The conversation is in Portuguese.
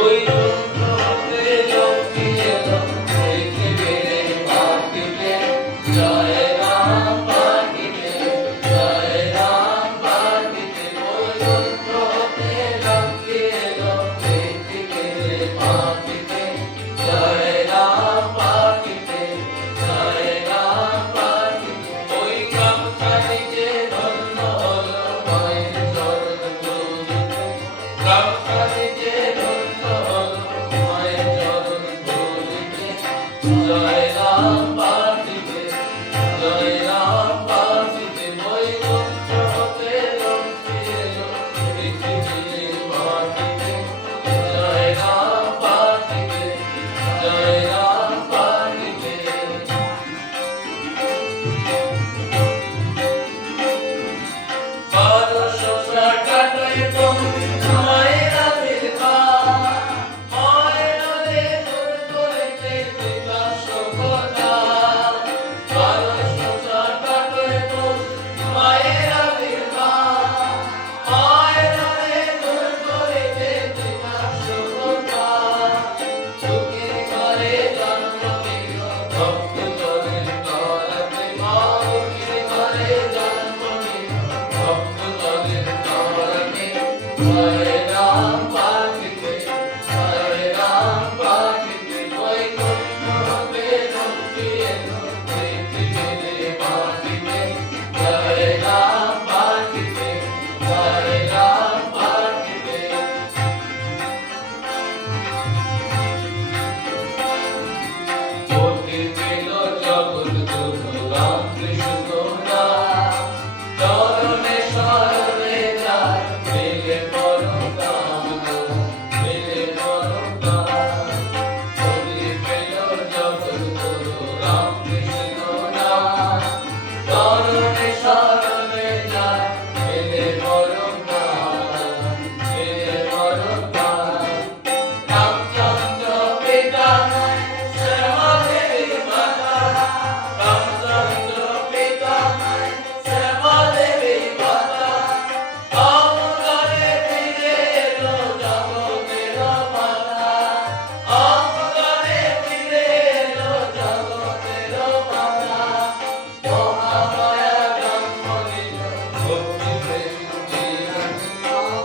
foi Bye.